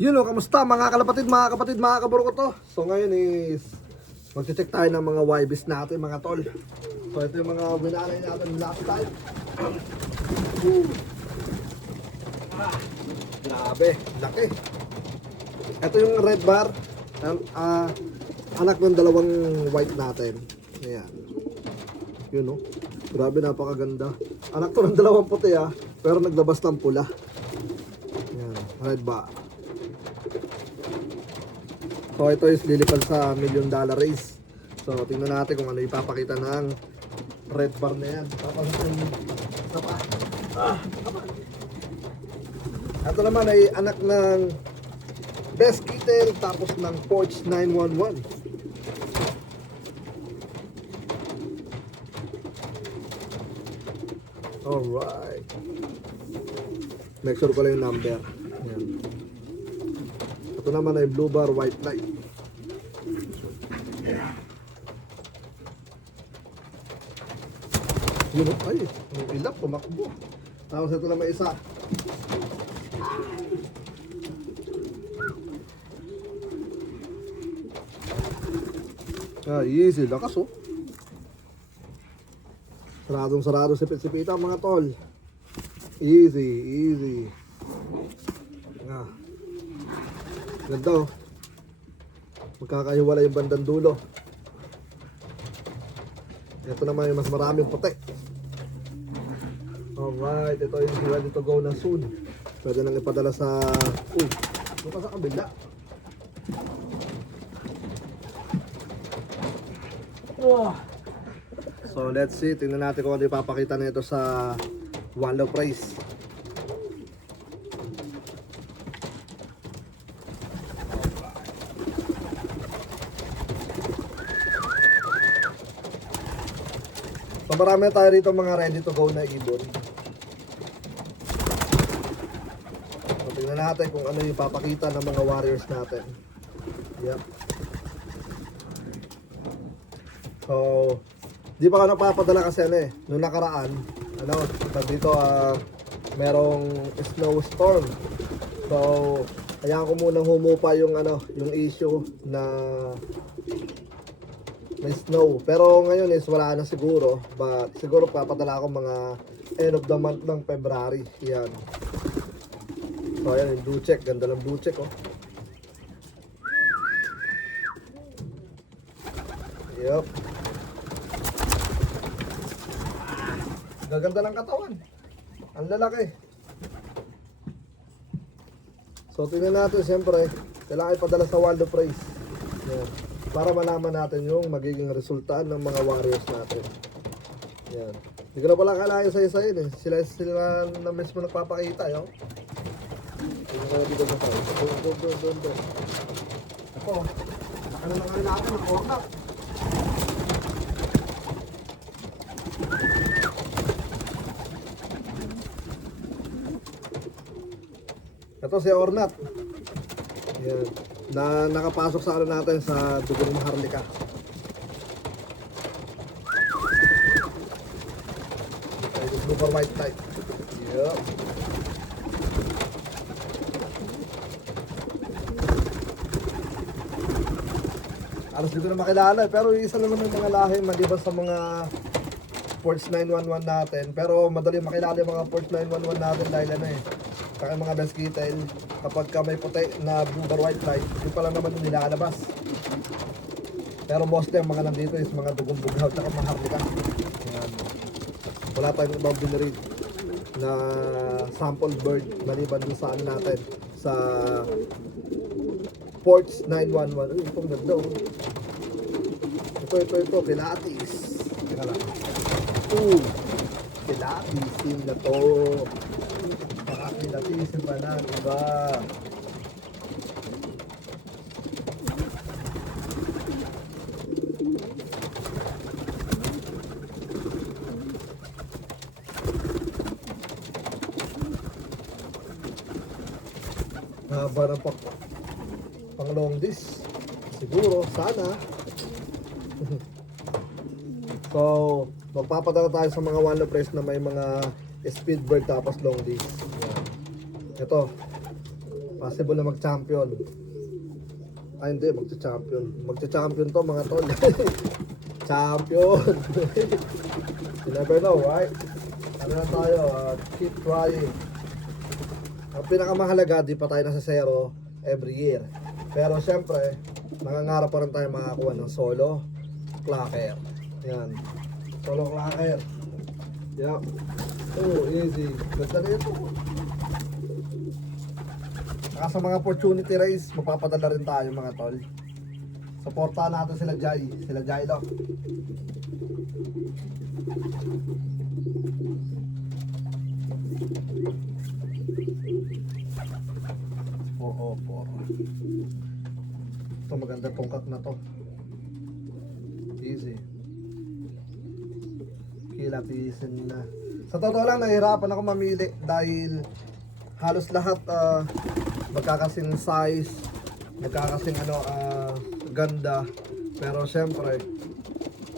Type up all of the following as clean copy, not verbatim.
Yun o, kamusta mga kalapatid, mga kapatid, mga kaburo ko to. So ngayon is magche-check tayo ng mga YBs natin mga tol. So ito yung mga binalay natin last time. Grabe, laki. Ito yung red bar, anak ng dalawang white natin. Ayan. Yun o, grabe, napakaganda. Anak to ng dalawang puti pero naglabas ng pula. Ayan, red bar. So ito is lilipad sa $1 million race. So tingnan natin kung ano ipapakita ng red bar na yan. Tapos ito naman ay anak ng Best Kitten tapos ng Porsche 911. Alright. Make sure ko lang yung number. Ayan. Ito naman ay blue bar white light. Yun, ay, ang ilap, pumakbo. Tapos ito naman isa. Easy, lakas oh. Saradong sarado sipit-sipita mga tol. Easy, easy. Ganda oh. Magkakahiwala yung bandang dulo. Ito naman yung mas maraming puti. Alright, ito yung ready to go na soon. Pwede nang ipadala sa doon pa sa kabila. So let's see, tingnan natin kung ano ipapakita na ito sa Wallow Price. So marami na tayo rito mga ready to go na ibon. So tingnan natin kung ano yung ipapakita ng mga warriors natin. Yep. So di pa ako napapadala kasi nung nakaraan, dito merong snowstorm. So kaya ko munang humupa yung yung issue na may snow. Pero ngayon is wala na siguro, but siguro papadala ako mga end of the month ng February. Yan. So ayan yung blue check, ganda ng blue check oh. Yup. Gaganda ng katawan. Ang lalaki. So tingnan natin, siyempre kailangan ipadala sa Waldo Price. Yan. Para malaman natin yung magiging resulta ng mga warriors natin. Yan. Hindi ko na pala kailangan isa-isayin Sila na mismo nagpapakita yun. Tingnan ko na dito sa tayo. Doon. Ako, ano na nga natin ang ornat. Ito si Ornat. Yan. Na nakapasok sa natin sa Dugong Maharlika. Super white type. Yup. Alas dito na makilala pero isa naman ng mga lahing maliban sa mga Porsche 911 natin. Pero madali makilala yung mga Porsche 911 natin dahil kaya mga Best Kitten, kapag may puti na blue bar white light, yung pala naman yung nilalabas. Pero mostly ang mga nandito is mga dugong bughaw at maharlika. Wala tayong ibang binread na sample bird maliban dun sa natin sa Porsche 911. Itong ganda oh. Ito, Pilates. Teka lang. Pilates team na to. Pinatisin pa na, diba? Haba ng pang long disc. Siguro, sana. So, magpapadala tayo sa mga Wallow Price na may mga speedbird tapos long disc. Ito, Possible na mag-champion. Ay hindi, magcha-champion. Magcha-champion to mga tol. Champion. You never know, right? Ano na tayo, keep trying. Ang pinakamahalaga, di pa tayo nasa zero every year. Pero syempre, nangangarap pa rin tayo makakuha ng solo clocker. Yan. Solo clocker. Yup. Oh, easy. Ganda na ito. Saka sa mga opportunity race, mapapadala rin tayo mga tol. Supportahan natin sila Jai. Sila Jai Lock. Oo, ito maganda tong cut na to. Easy. Kilatisin na. Sa totoo lang, nahihirapan ako mamili dahil halos lahat magkakasing size, magkakasing ganda. Pero syempre,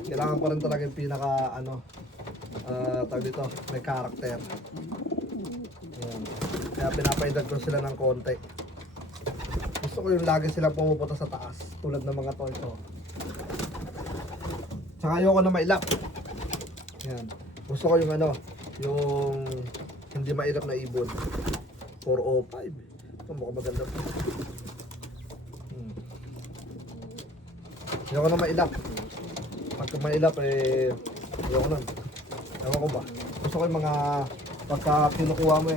kailangan pa rin talaga yung pinaka tawag dito, may character. Ayan. Kaya pinapaidag ko sila ng konti. Gusto ko yung lagi silang pumupunta sa taas, tulad ng mga toy ko. Tsaka ayoko na mailap. Ayan. Gusto ko yung yung hindi mailap na ibon. 405. Ito mukhang maganda. Ayoko na mailap. Pagka mailap ayoko na. Ewan ko ba. Gusto ko yung mga pagka kinukuha mo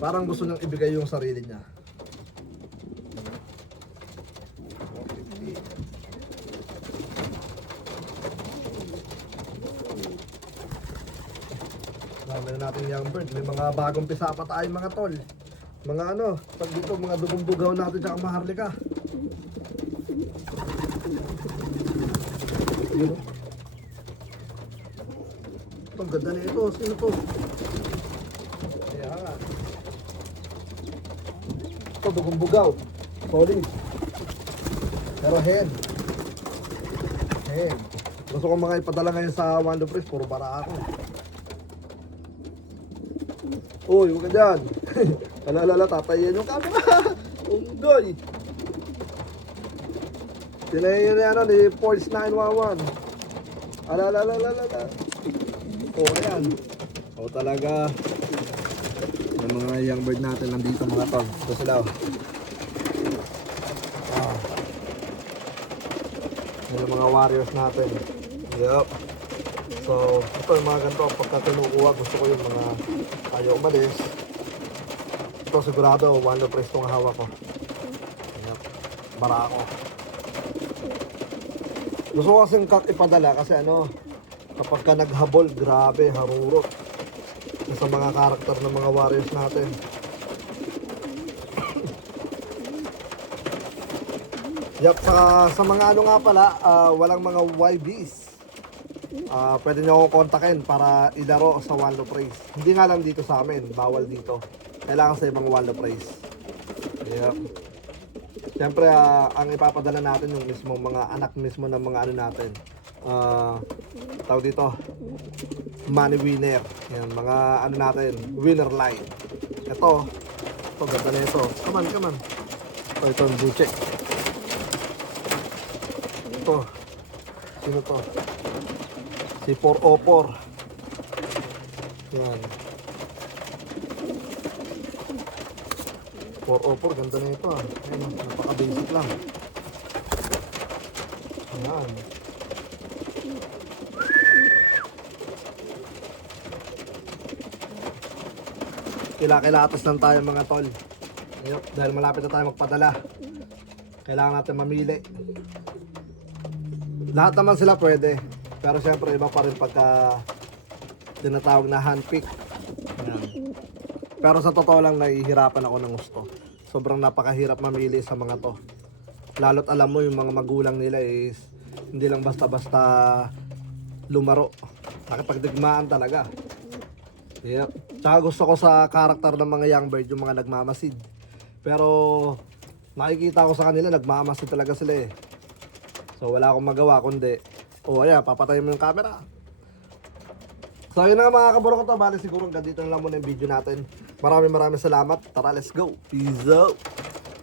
parang gusto niyang ibigay yung sarili niya. Dami na natin yung bird. May mga bagong pisa pa tayo mga tol. Mga pag dito mga dugong bugaw natin tsaka maharlika. Yun. Ito, ganda na ito. Sino to? Ayan. Ito, dugong bugaw. Solid. Pero hen. Gusto ko mga ipadala ngayon sa Wando Press. Puro para ako. Uy, huwag ka dyan. Alalala, tatayin yung camera. Unggoy. Tinayin na ni Force 911. Alalala. Ayan. Talaga. Yung mga young bird natin nandito mga tol. Ito sila. Yung mga warriors natin. Yup. So, ito yung mga ganito. Pagka kinukuha, gusto ko yung mga ayaw umalis. Ito sigurado, Wando Press itong hawak ko. Yup. Bara ako. Gusto ko kasing ipadala kasi kapag ka naghabol, grabe, harurot. Sa mga karakter ng mga warriors natin. Yup, sa mga nga pala, walang mga YBs. Pwede nyo akong kontakin para ilaro sa Wando Press. Hindi nga lang dito sa amin, bawal dito. Kailangan sa ibang Wando Press. Yup. Siyempre, ang ipapadala natin yung mismo mga anak mismo ng mga natin. Tawag dito, money winner. Yan, mga natin, winner line. Ito, ganda na ito. Come on. Ito yung blue check. Ito, sino to? Si 404. Yan. 404, ganda na ito Ayan, napaka-basic lang. Ayan. Kilakilatas lang tayo mga tol. Ayun, dahil malapit na tayo magpadala. Kailangan natin mamili. Lahat naman sila pwede. Pero syempre iba pa rin pagka tinatawag na handpick. Ayan. Pero sa totoo lang nahihirapan ako ng gusto. Sobrang napakahirap mamili sa mga to. Lalo't alam mo yung mga magulang nila is hindi lang basta-basta lumaro. Nakipagdigmaan talaga. Yep. Tsaka gusto ko sa karakter ng mga young bird yung mga nagmamasid. Pero nakikita ko sa kanila nagmamasid talaga sila So wala akong magawa kundi ayan, papatayin mo yung camera. So yun nga mga kaburo ko to. Bali siguro hanggang dito na lang muna yung video natin. Maraming salamat. Tara, let's go. Peace out.